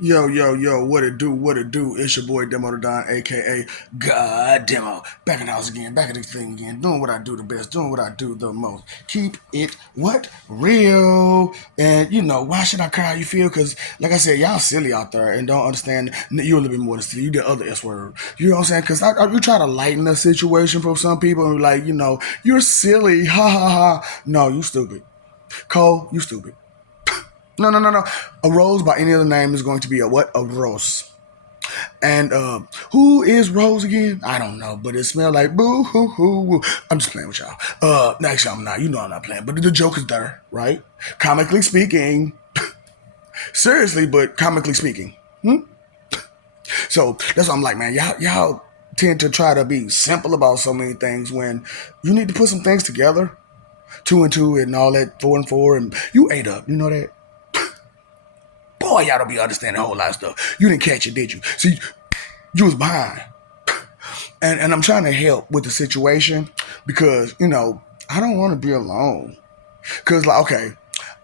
Yo, yo, yo, what it do? It's your boy Demo the Don, aka God Demo. Back in the house again, back at the thing again, doing what I do the best, doing what I do the most. Keep it what? Real. And why should I care how you feel? Cause like I said, y'all silly out there and don't understand you a little bit more than silly. You the other S word. You know what I'm saying? Cause you try to lighten the situation for some people and be like, you're silly. Ha ha ha. No, you stupid. Cole, you stupid. No, no, no, no. A rose by any other name is going to be a what? A rose. And who is Rose again? I don't know, but it smelled like boo hoo hoo. Woo. I'm just playing with y'all. No, actually, I'm not. You know I'm not playing, but the joke is there, right? Comically speaking, seriously, but comically speaking. So that's what I'm like, man. Y'all tend to try to be simple about so many things when you need to put some things together, two and two, and all that, four and four, and you ate up. You know that. Boy, y'all don't be understanding a whole lot of stuff. You didn't catch it, did you? See, you was behind. And I'm trying to help with the situation because, I don't want to be alone. Because, like, okay,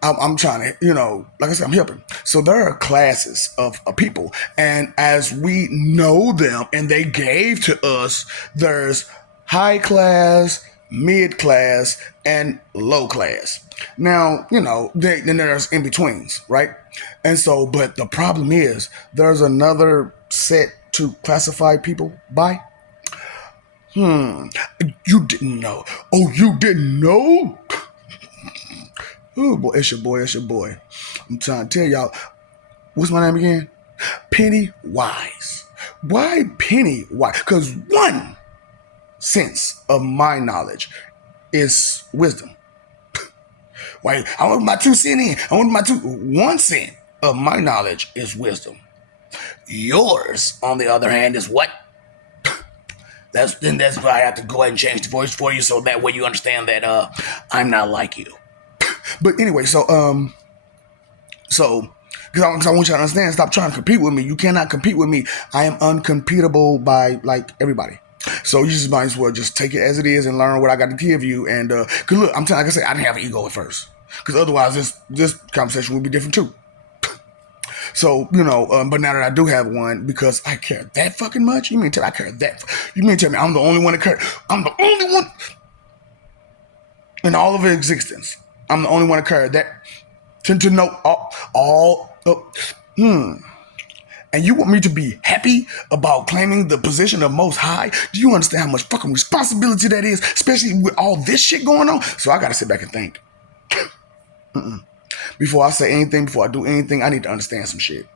I'm trying to, like I said, I'm helping. So there are classes of people. And as we know them and they gave to us, there's high class, mid class, and low class. Now, then there's in betweens, right? And so, but the problem is there's another set to classify people by. You didn't know. Oh, you didn't know? Oh boy, it's your boy, it's your boy. I'm trying to tell y'all, what's my name again? Pennywise. Why Pennywise? Because one sense of my knowledge is wisdom. Wait, I want my 2 cents in. I want my 1 cent of my knowledge is wisdom. Yours, on the other hand, is what? That's why I have to go ahead and change the voice for you so that way you understand that I'm not like you. But anyway, so because I want you to understand, stop trying to compete with me. You cannot compete with me. I am uncompetable by like everybody. So you just might as well just take it as it is and learn what I got to give you. And cause look, I'm telling, like I said, I didn't have an ego at first. Because otherwise, this conversation would be different too. So but now that I do have one, because I care that fucking much. You mean tell me I care that? You mean tell me I'm the only one that care? I'm the only one in all of existence. I'm the only one that care that to know all and you want me to be happy about claiming the position of most high? Do you understand how much fucking responsibility that is, especially with all this shit going on? So I gotta sit back and think. Before I say anything, before I do anything, I need to understand some shit.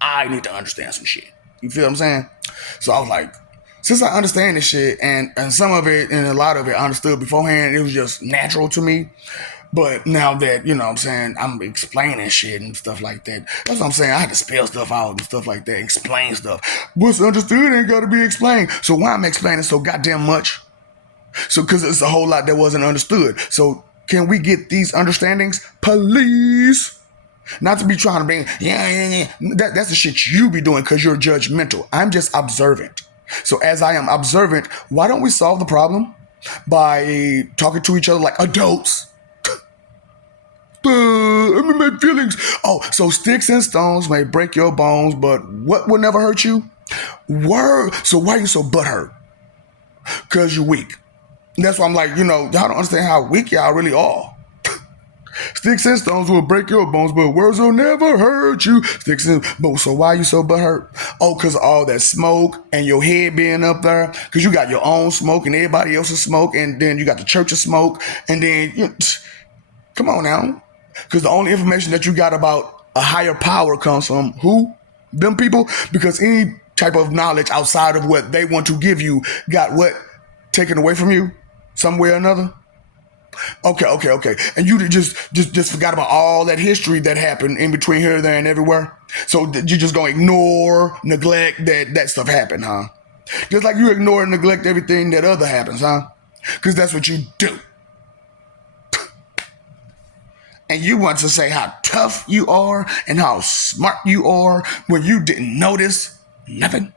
I need to understand some shit. You feel what I'm saying? So I was like, since I understand this shit, and some of it and a lot of it I understood beforehand, it was just natural to me. But now that, what I'm saying, I'm explaining shit and stuff like that. That's what I'm saying. I had to spell stuff out and stuff like that, explain stuff. What's understood ain't got to be explained. So why am I explaining so goddamn much? So, because it's a whole lot that wasn't understood. So, can we get these understandings, please? Not to be trying to bring, yeah. That's the shit you be doing because you're judgmental. I'm just observant. So, as I am observant, why don't we solve the problem by talking to each other like adults? My feelings. Oh, so sticks and stones may break your bones, but what will never hurt you? Word. So why are you so butthurt? Because you're weak. And that's why I'm like, y'all don't understand how weak y'all really are. Sticks and stones will break your bones, but words will never hurt you. Sticks and bones. So why are you so butthurt? Oh, because of all that smoke and your head being up there. Because you got your own smoke and everybody else's smoke, and then you got the church's smoke, and then come on now. Because the only information that you got about a higher power comes from who? Them people? Because any type of knowledge outside of what they want to give you got what? Taken away from you? Some way or another? Okay. And you just forgot about all that history that happened in between here, there, and everywhere? So you just gonna ignore, neglect that stuff happened, huh? Just like you ignore and neglect everything that other happens, huh? Because that's what you do. And you want to say how tough you are and how smart you are when you didn't notice nothing?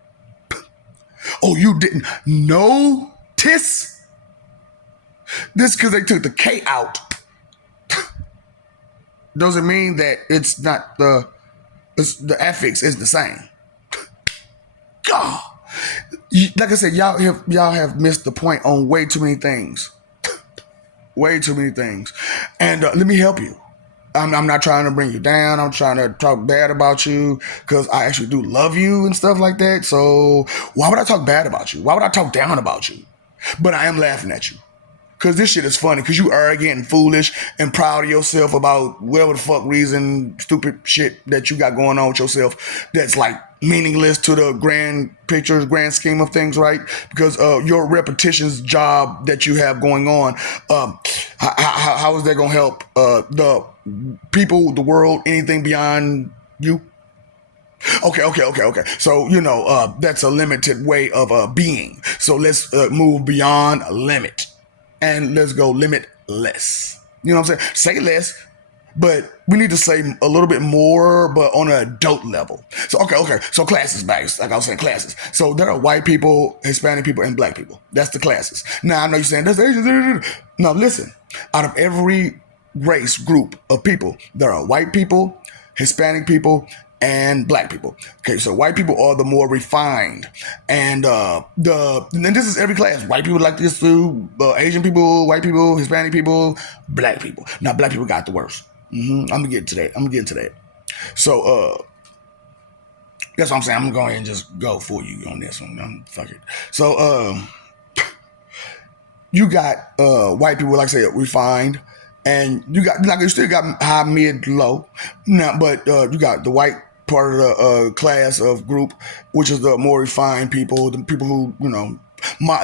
Oh, you didn't notice? This because they took the K out doesn't mean that it's not the The affix is the same. God, like I said, y'all have missed the point on way too many things. Way too many things. And let me help you. I'm not trying to bring you down. I'm trying to talk bad about you because I actually do love you and stuff like that. So why would I talk bad about you? Why would I talk down about you? But I am laughing at you. Cause this shit is funny. Cause you arrogant and foolish and proud of yourself about whatever the fuck reason, stupid shit that you got going on with yourself. That's like meaningless to the grand pictures, grand scheme of things, right? Because your repetitions job that you have going on, how is that gonna help the people, the world, anything beyond you? Okay. So that's a limited way of being. So let's move beyond a limit. And let's go limitless. You know what I'm saying? Say less, but we need to say a little bit more, but on an adult level. So okay. So classes back, like I was saying, classes. So there are white people, Hispanic people, and black people. That's the classes. Now I know you're saying that's Asians. Now listen, out of every race group of people, there are white people, Hispanic people, and black people. Okay, so white people are the more refined, and this is every class. White people like this too. Asian people, white people, Hispanic people, black people. Now black people got the worst. I'm gonna get to that. So that's what I'm saying. I'm gonna go ahead and just go for you on this one. Fuck it. So you got white people, like I said, refined. And you still got high, mid, low. Now, but you got the white part of the class of group, which is the more refined people, the people who,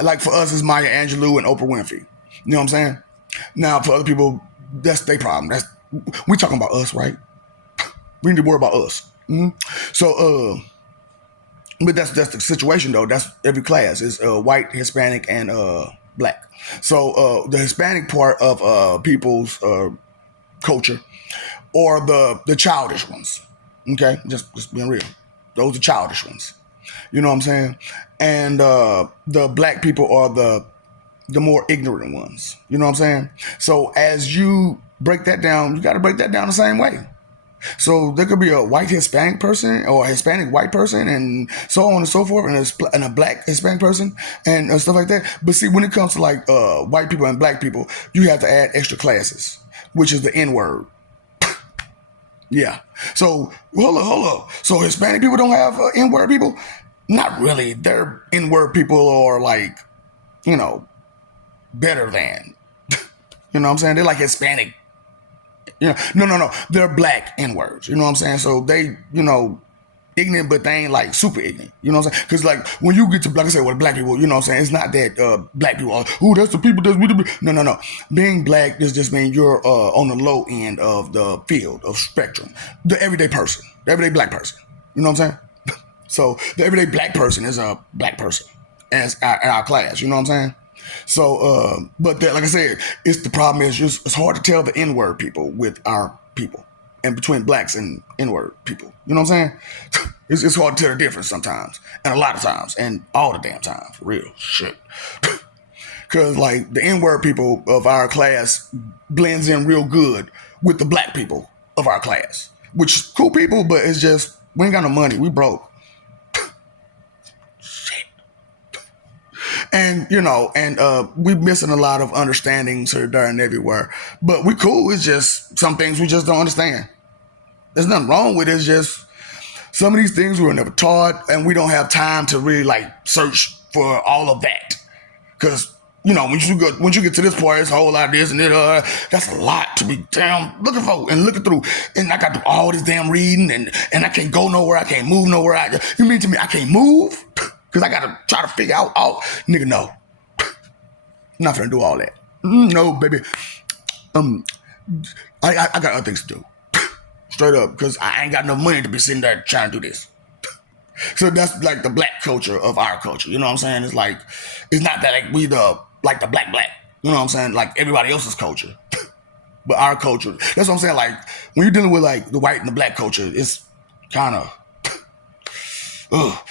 like for us, it's Maya Angelou and Oprah Winfrey. You know what I'm saying? Now, for other people, that's their problem. We talking about us, right? We need to worry about us. Mm-hmm. So, but that's the situation though. That's every class is white, Hispanic, and black. So the Hispanic part of people's culture, or the childish ones. Okay, just being real. Those are childish ones. You know what I'm saying? And the black people are the more ignorant ones. You know what I'm saying? So as you break that down, you got to break that down the same way. So there could be a white Hispanic person or a Hispanic white person and so on and so forth, and a black Hispanic person and stuff like that. But see, when it comes to like white people and black people, you have to add extra classes, which is the N word. Yeah. So hold up. So Hispanic people don't have N word people? Not really. They're N word people are like, better than. You know what I'm saying? They're like Hispanic. No. They're black N words. You know what I'm saying? So they, ignorant, but they ain't like super ignorant. You know what I'm saying? Because like when you get to, like I said, with black people, you know what I'm saying? It's not that black people are, that's the people that's with the. No. Being black does just mean you're on the low end of the field of spectrum. The everyday person, the everyday black person. You know what I'm saying? So the everyday black person is a black person as our class. You know what I'm saying? So, but like I said, the problem is it's hard to tell the N-word people with our people and between blacks and N-word people. You know what I'm saying? It's hard to tell the difference sometimes and a lot of times and all the damn time, for real shit. Because like the N-word people of our class blends in real good with the black people of our class, which is cool people, but it's just, we ain't got no money. We broke. And, we missing a lot of understandings here, there, and everywhere. But we cool. It's just some things we just don't understand. There's nothing wrong with it. It's just some of these things we were never taught, and we don't have time to really, search for all of that. Because, once you get to this point, it's a whole lot of this and that. That's a lot to be damn looking for and looking through. And I got to do all this damn reading, and I can't go nowhere. I can't move nowhere. You mean to me I can't move? Because I got to try to figure out all. Nigga, no. I'm not finna do all that. No, baby. I got other things to do. Straight up. Because I ain't got no money to be sitting there trying to do this. So that's like the black culture of our culture. You know what I'm saying? It's like, it's not that like we the black. You know what I'm saying? Like everybody else's culture. But our culture. That's what I'm saying. Like, when you're dealing with like the white and the black culture, it's kind of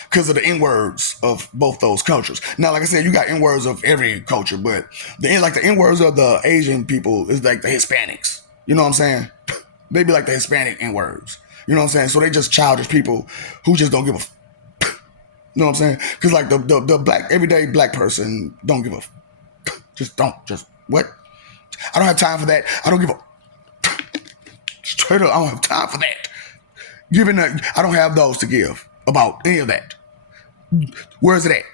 because of the N-words of both those cultures. Now, like I said, you got N-words of every culture, but the N-words of the Asian people is like the Hispanics. You know what I'm saying? They be like the Hispanic N-words. You know what I'm saying? So they just childish people who just don't give a. You know what I'm saying? Because like the black everyday black person don't give a. Just don't. Just what? I don't have time for that. I don't give a. Straight up, I don't have time for that. Giving that, I don't have those to give about any of that. Where is it at?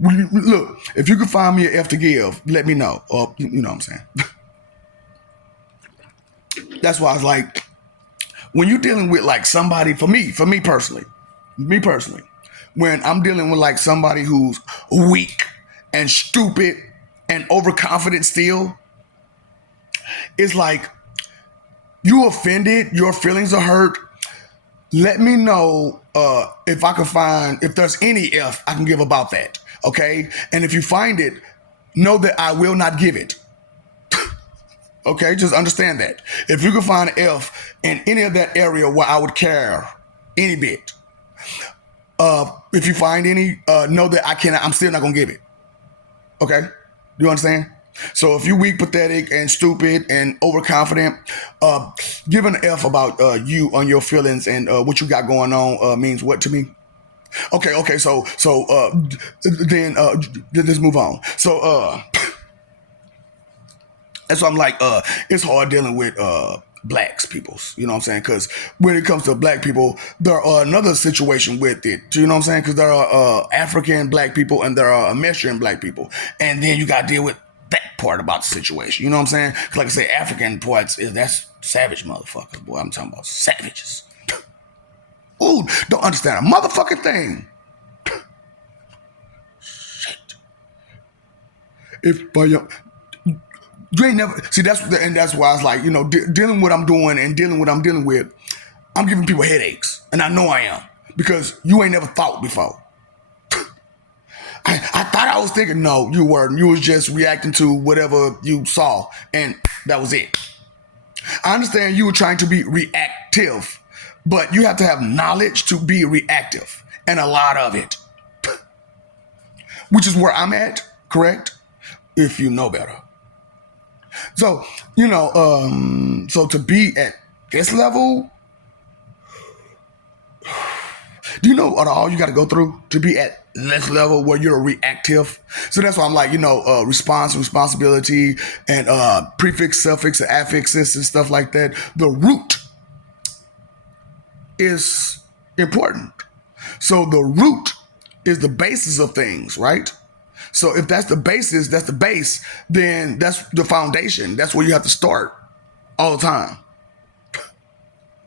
Look, if you can find me an F to give, let me know. Or you know what I'm saying? That's why I was like, when you're dealing with like somebody, for me personally, when I'm dealing with like somebody who's weak and stupid and overconfident still, it's like you offended, your feelings are hurt. Let me know if I can find, if there's any F I can give about that, okay? And if you find it, know that I will not give it. Okay, just understand that. If you can find an F in any of that area where I would care any bit, if you find any, know that I'm still not gonna give it. Okay, do you understand? So if you're weak, pathetic, and stupid and overconfident, give an F about you on your feelings and what you got going on means what to me. Okay. So then let's move on. So that's why I'm like, it's hard dealing with blacks peoples. You know what I'm saying? Because when it comes to black people, there are another situation with it. You know what I'm saying? Because there are African black people and there are Mexican black people, and then you got to deal with that part about the situation. You know what I'm saying? Cause like I say, African parts that's savage motherfuckers, boy. I'm talking about savages. Ooh, don't understand a motherfucking thing. Shit. If by your you ain't never see that's why I was like, you know, dealing with what I'm doing and dealing with what I'm dealing with, I'm giving people headaches, and I know I am because you ain't never thought before. I thought I was thinking, no, you weren't. You was just reacting to whatever you saw, and that was it. I understand you were trying to be reactive, but you have to have knowledge to be reactive, and a lot of it, which is where I'm at, correct? If you know better. So, you know, so to be at this level, do you know what all you got to go through to be at this level where you're reactive? So that's why I'm like, you know, responsibility, and prefix, suffix, and affixes and stuff like that. The root is important. So the root is the basis of things, right? So if that's the basis, that's the base, then that's the foundation. That's where you have to start all the time.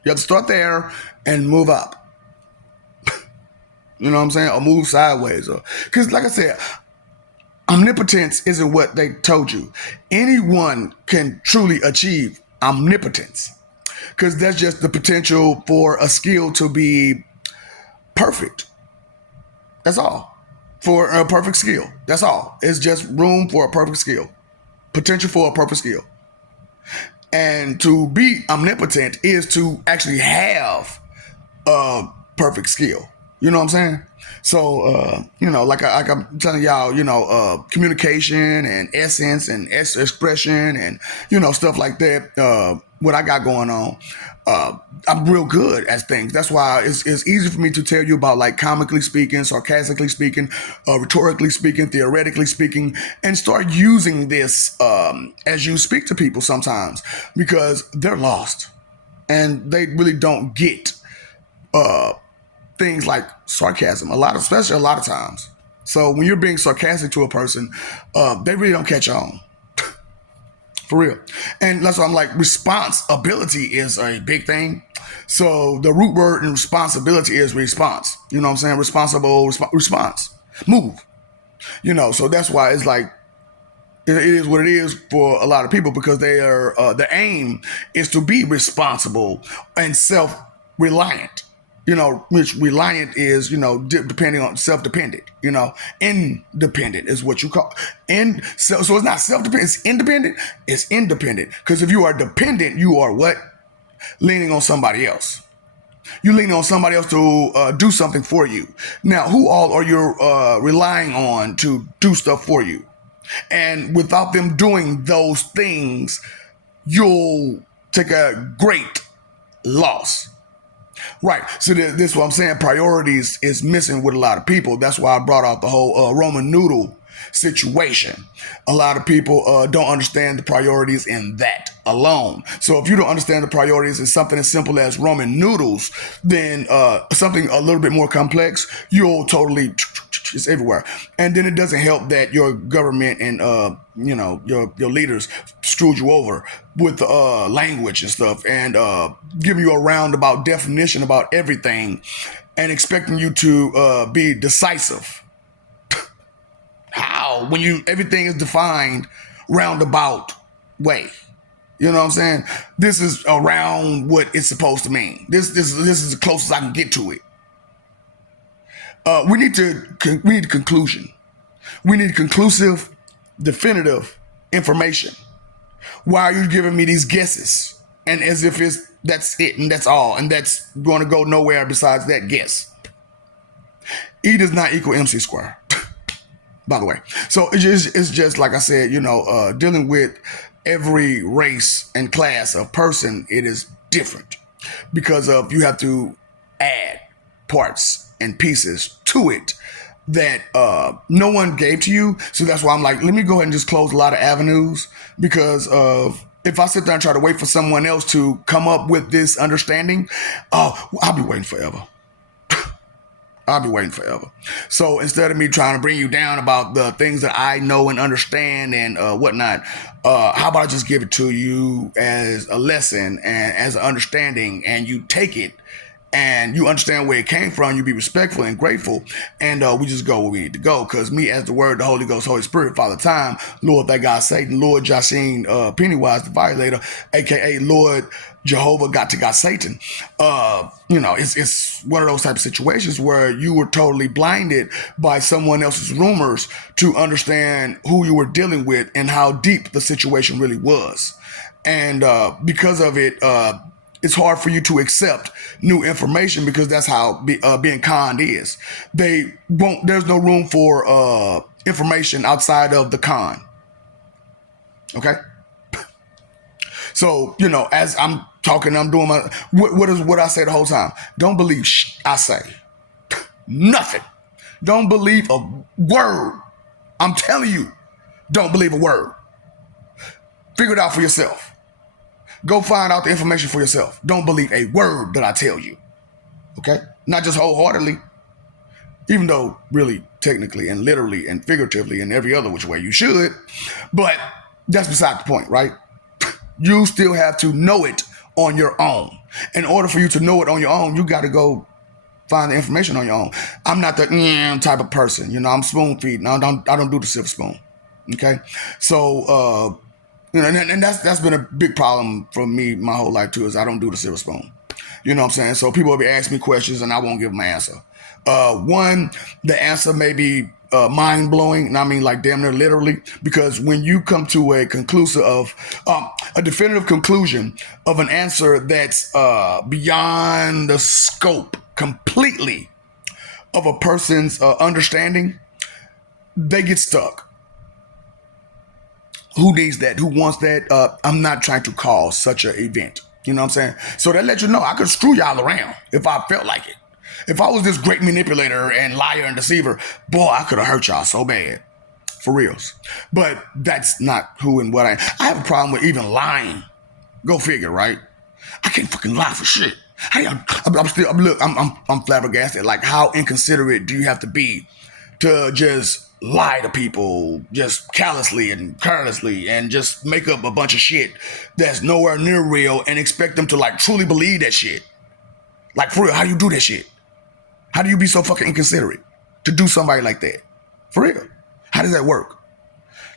You have to start there and move up. You know what I'm saying? Or move sideways. Because like I said, omnipotence isn't what they told you. Anyone can truly achieve omnipotence. Because that's just the potential for a skill to be perfect. That's all. For a perfect skill. That's all. It's just room for a perfect skill. Potential for a perfect skill. And to be omnipotent is to actually have a perfect skill. You know what I'm saying? So, you know, like I'm telling y'all, you know, communication and essence and expression and, you know, stuff like that, what I got going on, I'm real good at things. That's why it's easy for me to tell you about, like, comically speaking, sarcastically speaking, rhetorically speaking, theoretically speaking, and start using this as you speak to people sometimes, because they're lost and they really don't get things like sarcasm, especially a lot of times. So when you're being sarcastic to a person, they really don't catch on. For real. And that's why I'm like, responsibility is a big thing. So the root word in responsibility is response. You know what I'm saying? Responsible, response. Move. You know, so that's why it's like, it is what it is for a lot of people, because they are, the aim is to be responsible and self-reliant. You know, which reliant is, you know, depending on self-dependent, you know, independent is what you call. So it's not self-dependent, it's independent. It's independent. Because if you are dependent, you are what? Leaning on somebody else. You're leaning on somebody else to do something for you. Now, who all are you relying on to do stuff for you? And without them doing those things, you'll take a great loss. Right. So this is what I'm saying. Priorities is missing with a lot of people. That's why I brought out the whole Roman noodle situation. A lot of people don't understand the priorities in that alone. So if you don't understand the priorities in something as simple as Roman noodles, then something a little bit more complex, you'll totally it's everywhere. And then it doesn't help that your government and your leaders screwed you over with language and stuff and giving you a roundabout definition about everything and expecting you to be decisive. How? When everything is defined roundabout way. You know what I'm saying? This is around what it's supposed to mean. This is the closest I can get to it. We need a conclusion. We need conclusive, definitive information. Why are you giving me these guesses? And as if that's it and that's all, and that's going to go nowhere besides that guess. E does not equal MC squared. By the way, so it's just like I said, dealing with every race and class of person, it is different because of you have to add parts and pieces to it that no one gave to you. So that's why I'm like, let me go ahead and just close a lot of avenues because of if I sit there and try to wait for someone else to come up with this understanding, I'll be waiting forever. I'll be waiting forever. So instead of me trying to bring you down about the things that I know and understand and whatnot, how about I just give it to you as a lesson and as an understanding, and you take it and you understand where it came from, you be respectful and grateful, and we just go where we need to go. Because me as the Word, the Holy Ghost, Holy Spirit, Father Time, Lord that God Satan, Lord Jasheen Pennywise the Violator, aka Lord Jehovah got Satan. It's one of those type of situations where you were totally blinded by someone else's rumors to understand who you were dealing with and how deep the situation really was. And because of it, it's hard for you to accept new information because that's how being conned is. There's no room for information outside of the con. Okay? So, as I'm talking, I'm doing my, what I say the whole time. Don't believe I say. Nothing. Don't believe a word. I'm telling you, don't believe a word. Figure it out for yourself. Go find out the information for yourself. Don't believe a word that I tell you. Okay? Not just wholeheartedly, even though really technically and literally and figuratively and every other which way you should, but that's beside the point, right? You still have to know it on your own. In order for you to know it on your own, you got to go find the information on your own. I'm not the type of person. I'm spoon feeding. I don't do the silver spoon. Okay? So, and that's been a big problem for me my whole life too, is I don't do the silver spoon. You know what I'm saying? So people will be asking me questions and I won't give them an answer. One, the answer may be mind-blowing, and I mean like damn near literally, because when you come to a definitive conclusion of an answer that's beyond the scope completely of a person's understanding, they get stuck. Who needs that? Who wants that? I'm not trying to cause such an event. You know what I'm saying? So that lets you know I could screw y'all around if I felt like it. If I was this great manipulator and liar and deceiver, boy, I could have hurt y'all so bad. For reals. But that's not who and what I have a problem with even lying. Go figure, right? I can't fucking lie for shit. Hey, I'm flabbergasted. Like, how inconsiderate do you have to be to just lie to people just callously and carelessly and just make up a bunch of shit that's nowhere near real and expect them to like truly believe that shit? Like, for real, how do you do that shit? How do you be so fucking inconsiderate to do somebody like that? For real. How does that work?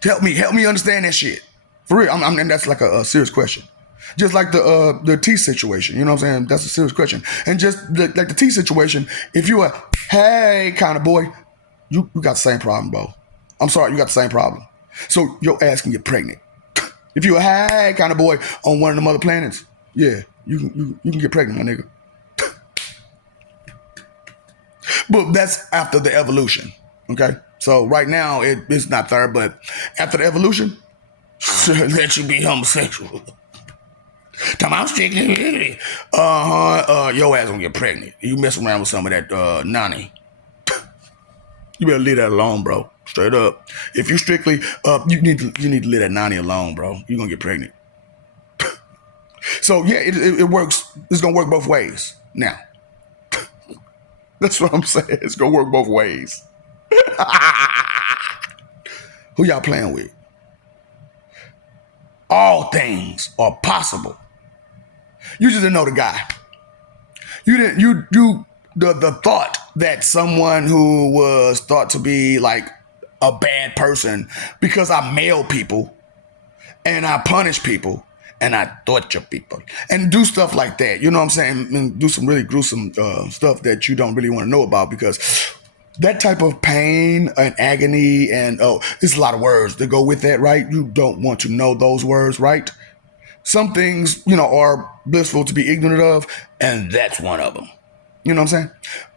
Help me understand that shit. For real. And that's like a serious question. Just like the tea situation, you know what I'm saying? That's a serious question. And just like the tea situation, if you a hey kind of boy, you got the same problem, bro. I'm sorry, you got the same problem. So your ass can get pregnant. If you a hey kind of boy on one of them other planets, yeah, you can get pregnant, my nigga. But that's after the evolution, okay? So right now, it's not there, but after the evolution, let you be homosexual. Tell me I'm strictly. Your ass gonna get pregnant. You mess around with some of that nanny. You better leave that alone, bro. Straight up. If you strictly, you need to leave that nanny alone, bro. You're gonna get pregnant. So yeah, it works. It's gonna work both ways. Now, that's what I'm saying. It's gonna work both ways. Who y'all playing with? All things are possible. You just didn't know the guy. You didn't. You the thought that someone who was thought to be like a bad person because I mail people and I punish people and I torture people and do stuff like that. You know what I'm saying? And do some really gruesome stuff that you don't really want to know about because that type of pain and agony and there's a lot of words that go with that, right? You don't want to know those words, right? Some things, are blissful to be ignorant of, and that's one of them. You know what I'm saying?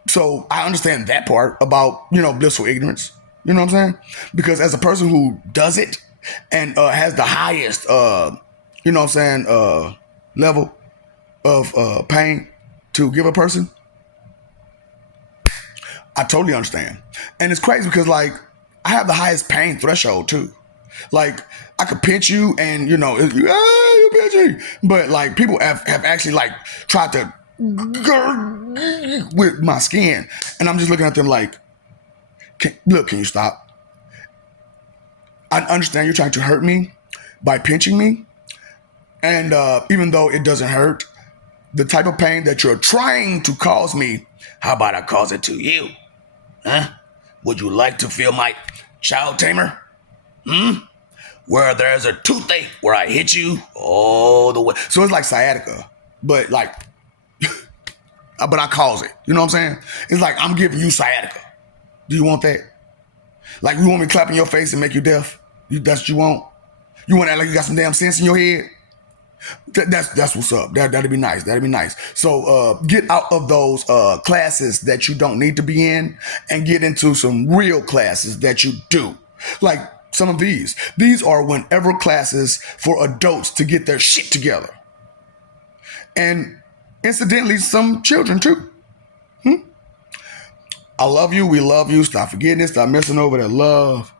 So I understand that part about, blissful ignorance. You know what I'm saying? Because as a person who does it and has the highest, level of pain to give a person, I totally understand. And it's crazy because, like, I have the highest pain threshold, too. Like, I could pinch you and, you pinching. But, like, people have actually, like, tried to with my skin. And I'm just looking at them like, can you stop? I understand you're trying to hurt me by pinching me. And even though it doesn't hurt, the type of pain that you're trying to cause me, how about I cause it to you? Huh? Would you like to feel my child tamer? Where there's a toothache where I hit you all the way. So it's like sciatica, but like, but I cause it. You know what I'm saying? It's like I'm giving you sciatica. Do you want that? Like, you want me to clap in your face and make you deaf? That's what you want? You want to act like you got some damn sense in your head? That's what's up. That'd be nice. That'd be nice. So get out of those classes that you don't need to be in and get into some real classes that you do. Like some of these. These are whenever classes for adults to get their shit together. And incidentally, some children too. I love you. We love you. Stop forgetting it. Stop messing over that love.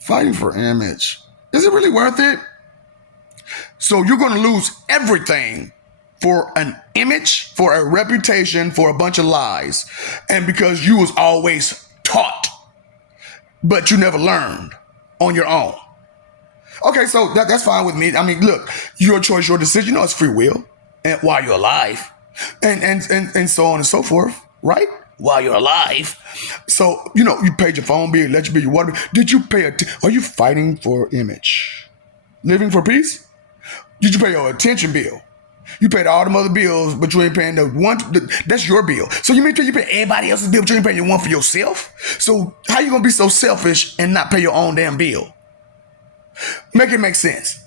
Fighting for image. Is it really worth it? So you're going to lose everything for an image, for a reputation, for a bunch of lies. And because you was always taught, but you never learned on your own. Okay, so that's fine with me. I mean, look, your choice, your decision. It's free will. And while you're alive. And so on and so forth, right? While you're alive. So, you paid your phone bill, electric bill, your water bill. Did you pay are you fighting for image? Living for peace? Did you pay your attention bill? You paid all the other bills, but you ain't paying the one. That's your bill. So you pay everybody else's bill, but you ain't paying your one for yourself? So how you going to be so selfish and not pay your own damn bill? Make it make sense.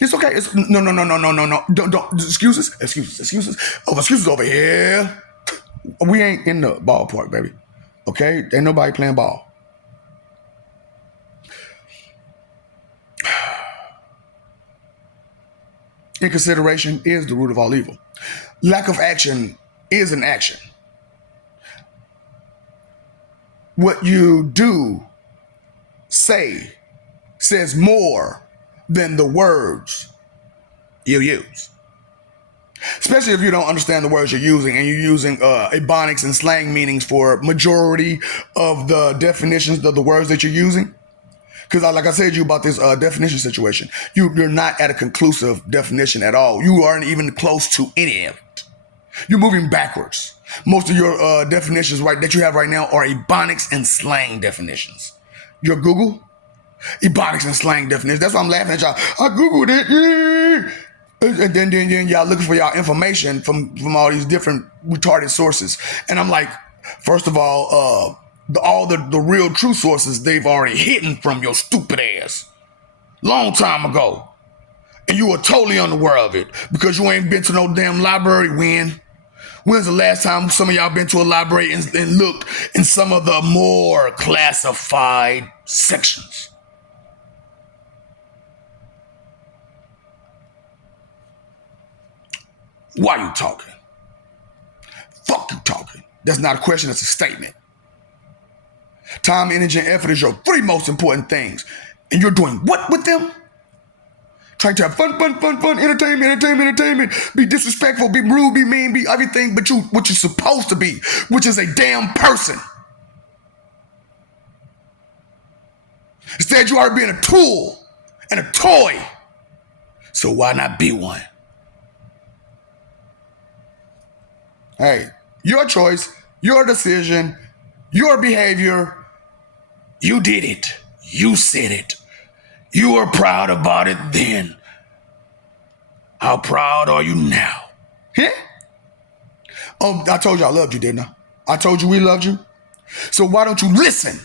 It's okay. No. Don't. Excuses. Oh, excuses over here. We ain't in the ballpark, baby. Okay? Ain't nobody playing ball. Inconsideration is the root of all evil. Lack of action is an action. What you do, say, says more than the words you use. Especially if you don't understand the words you're using and you're using ebonics and slang meanings for majority of the definitions of the words that you're using. Because like I said to you about this definition situation, you're not at a conclusive definition at all. You aren't even close to any of it. You're moving backwards. Most of your definitions that you have right now are ebonics and slang definitions. Your Google? Ebonics and slang definitions. That's why I'm laughing at y'all. I Googled it. Yeah. And then y'all looking for y'all information from all these different retarded sources. And I'm like, first of all the real true sources they've already hidden from your stupid ass. Long time ago. And you were totally unaware of it because you ain't been to no damn library When's the last time some of y'all been to a library and looked in some of the more classified sections? Why you talking? Fuck you talking. That's not a question, that's a statement. Time, energy, and effort is your three most important things. And you're doing what with them? Trying to have fun, entertainment, be disrespectful, be rude, be mean, be everything but what you're supposed to be, which is a damn person. Instead, you are being a tool and a toy. So why not be one? Hey, your choice, your decision, your behavior. You did it. You said it. You were proud about it then. How proud are you now? Huh? Oh, I told you I loved you, didn't I? I told you we loved you. So why don't you listen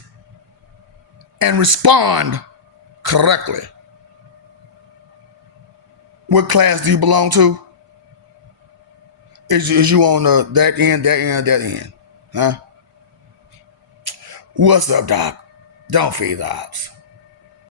and respond correctly? What class do you belong to? Is you on that end? Huh? What's up, Doc? Don't feed the ops.